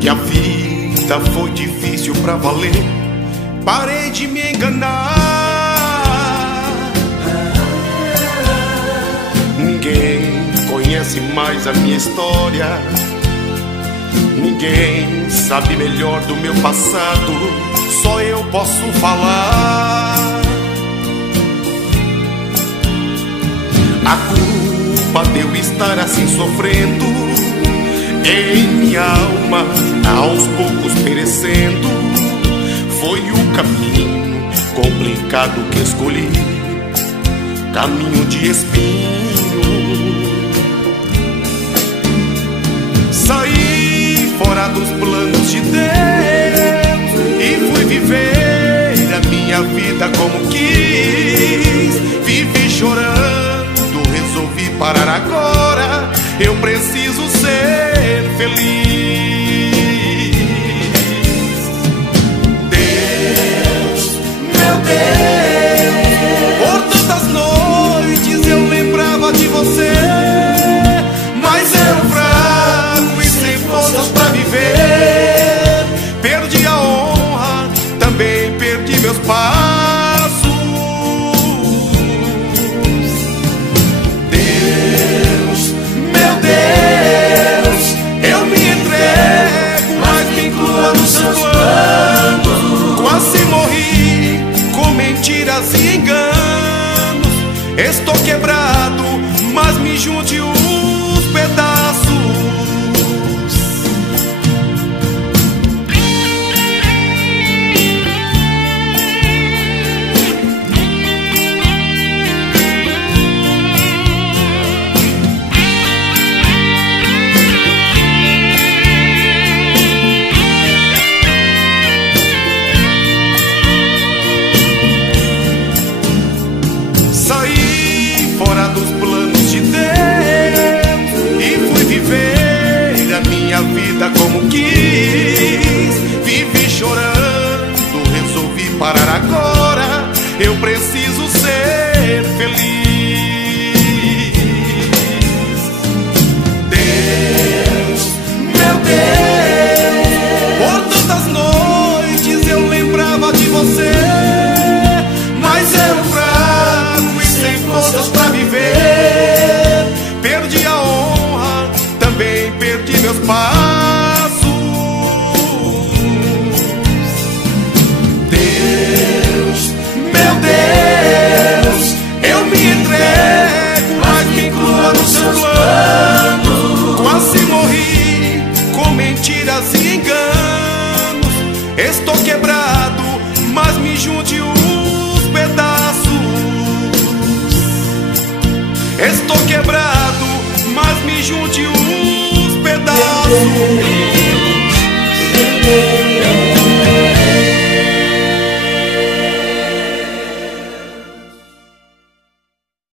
que a vida foi difícil pra valer. Parei de me enganar. Ninguém conhece mais a minha história. Ninguém sabe melhor do meu passado. Só eu posso falar. A culpa de eu estar assim sofrendo em minha alma, aos poucos perecendo, foi o caminho complicado que escolhi, caminho de espinho. Saí fora dos planos de Deus e fui viver a minha vida como quis. Vivi chorando, resolvi parar agora. Eu preciso ser feliz. Deus, meu Deus, por tantas noites eu lembrava de você, mas era fraco e sem forças pra viver. Perdi a honra, também perdi meus passos. Mentiras e enganos, estou quebrado, mas me junte os pedaços. Fora dos planos de Deus e fui viver a minha vida como quis. Vivi chorando, resolvi parar agora. Eu preciso ser feliz. Deus, meu Deus, por tantas noites eu lembrava de você, mas eu fraco e sem forças pra viver. Perdi a honra, também perdi meus passos. Deus, meu Deus, eu me entrego, mas me inclua no seu plano. Quase morri com mentiras e enganos. Estou quebrado, mas me junte os pedaços. Estou quebrado, mas me junte os pedaços.